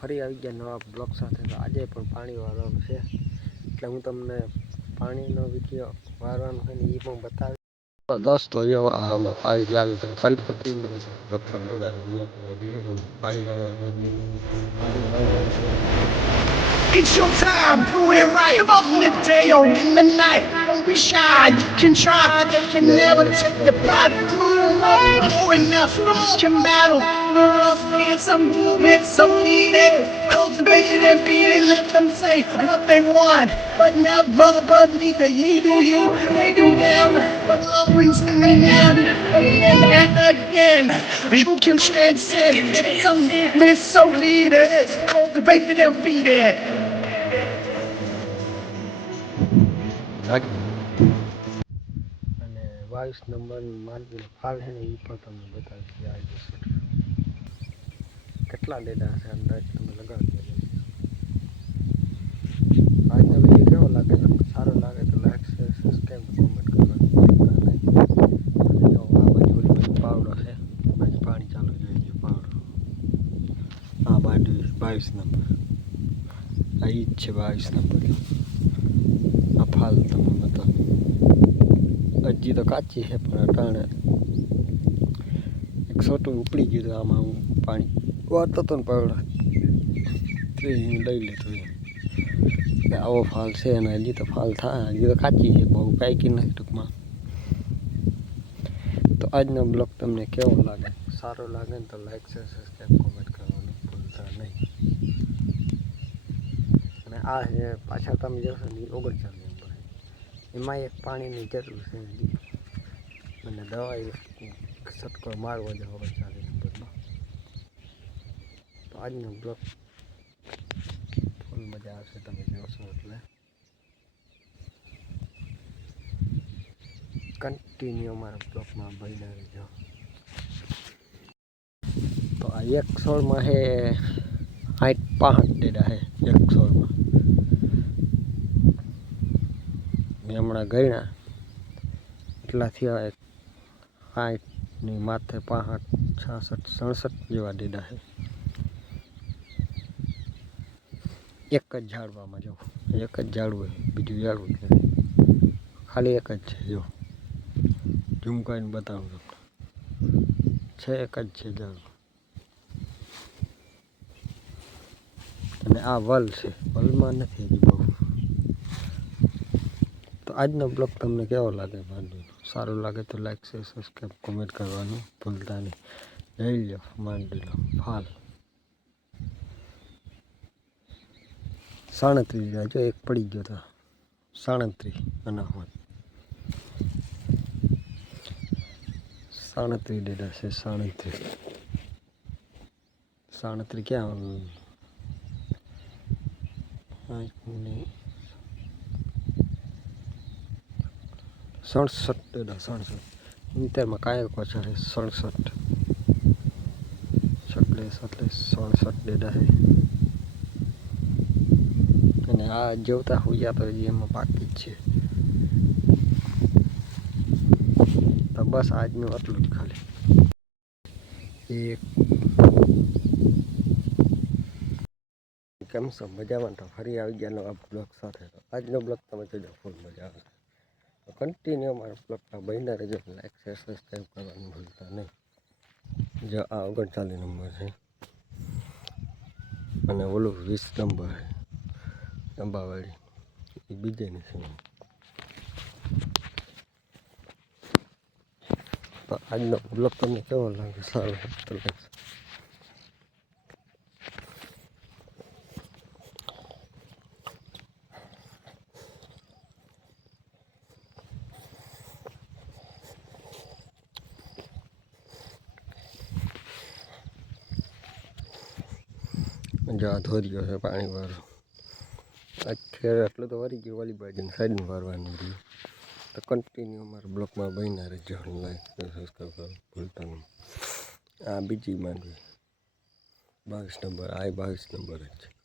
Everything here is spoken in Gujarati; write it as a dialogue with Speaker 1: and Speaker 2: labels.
Speaker 1: ફરી આવી ગયા નવા બ્લોક સાથે તો આજે પણ પાણી વાળવાનું છે એટલે હું તમને પાણીનો વીડિયો વાળવાનો હોય ને એ પણ બતાવી દસ તો પાણી લાગે છે
Speaker 2: It's your time, it right. Up in or in we shine, contrived, can never take the pride of love or enough to battle. Love is a movement so needed, cultivated and beaten. Let them say what they want, but never beneath the evil you. They do them, but love brings in the end. And again, you can transcend. It's a movement so needed, cultivated and beaten. Danke.
Speaker 1: અને બાવીસ નંબરની માર્ગીનો ફાળ છે ને એ પણ તમને બતાવીશ આ જશે કેટલા ડેડા છે અંદાજ તમે લગાવી દેજો આજનો વીડિયો કેવો લાગે તમને સારો લાગે તો લાઈક શેર સબસ્ક્રાઈબ કોમેન્ટ કરવાનું ભૂલતા નહીં અને જો આ બાજુ ઓલી બાજુ પાવડો છે બાજુ પાણી ચાલુ જોઈએ છે પાવડો હા બાજુ બાવીસ નંબર આ ઈ જ છે બાવીસ નંબર આ ફાલ તમને હજી તો કાચી છે, પણ અટાણે એક સોટું ઉપડી ગયું હતું આમાં હું પાણી. વાળતો હતો ને તે લઈ લીધું એમ. આવો ફાલ છે અને હજી તો ફાલ થાય. હજી તો કાચી છે, બહુ પાકી નથી ટૂંકમાં. તો આજનો બ્લોગ તમને કેવો લાગે? સારો લાગે ને તો લાઈક છે સબસ્ક્રાઈબ કોમેન્ટ કરવાનું ભૂલતા નહીં. અને આ છે પાછા તમે જોશો ને ઓગણચાલીસ એમાં એક પાણીની જરૂર છે મને અને દવા એ છટકો મારવો જ ઓગણચાલીસ નંબરમાં તો આજનો બ્લોક ફૂલ મજા આવશે તમે જોશો એટલે. કન્ટિન્યુ અમારા બ્લોગમાં બન્યા જાઓ તો આ એક સોળમાં છે આઠ પાંચ ડેડા છે એક સોળમાં મેં હમણાં ગણ્યા એટલા થયા એક આઠની માથે પાંસઠ છાસઠ, સડસઠ જેવા દીધા છે. એક જ ઝાડવામાં જો, એક જ ઝાડવું છે, બીજું ઝાડવું નથી. ખાલી એક જ છે, જો. ઝૂમ કરીને બતાવું છું છે એક જ છે ઝાડવું અને આ વલ છે. વલમાં નથી હજી બહુ. આજનો બ્લોગ તમને કેવો લાગે ભાઈ સારું લાગે તો લાઈક શેર સબસ્ક્રાઈબ કોમેન્ટ કરવાનું ભૂલતા નહીં. લઈ લો માંડવીનો ફાલ. સાડત્રીસ જો એક પડી ગયો હતો સાડત્રીસ, અનામત. સાડત્રીસ ડેડા છે, સાડત્રીસ. સાડત્રીસ ક્યાં? સડસઠ દાદા સડસઠ. ઇન્તેરમાં કાંઈ પાછળ છે, સડસઠ. સડલેસ એટલે સડસઠ ડેડા છે. અને આ જેવતા હોઈયા તો હજી એમાં બાકી જ છે. તો બસ આજનું આટલું જ ખાલી. એક. કેમ છો? મજામાં તો ફરી આવી ગયા નવા બ્લોગ સાથે. આજનો બ્લોગ તમે જોજો, ફૂલ મજા આવશે તો કન્ટિન્યુ અમારા બ્લોગના બન્યા રહેજો. લાઈક શેર સબસ્ક્રાઈબ કરવાનું ભૂલતા નહીં. જો આ ઓગણચાલીસ નંબર છે. અને ઓલું વીસ નંબર છે. એ બીજેની નથી આજનો બ્લોગ તમને કેવો લાગે સારો તો લાગશે જો, ધોરી ગયો છે પાણી વાળો. અત્યારે આટલું તો વરી ગયું, વાલી બાજુની સાઈડનું વારવાનું રહ્યું. તો કન્ટિન્યુ અમારા બ્લોકમાં બન્યા રહેજો લાઈક સબસ્ક્રાઈબ કરો, ભૂલતા આ બીજી માંડવી. બાવીસ નંબર, આ બાવીસ નંબર જ છે.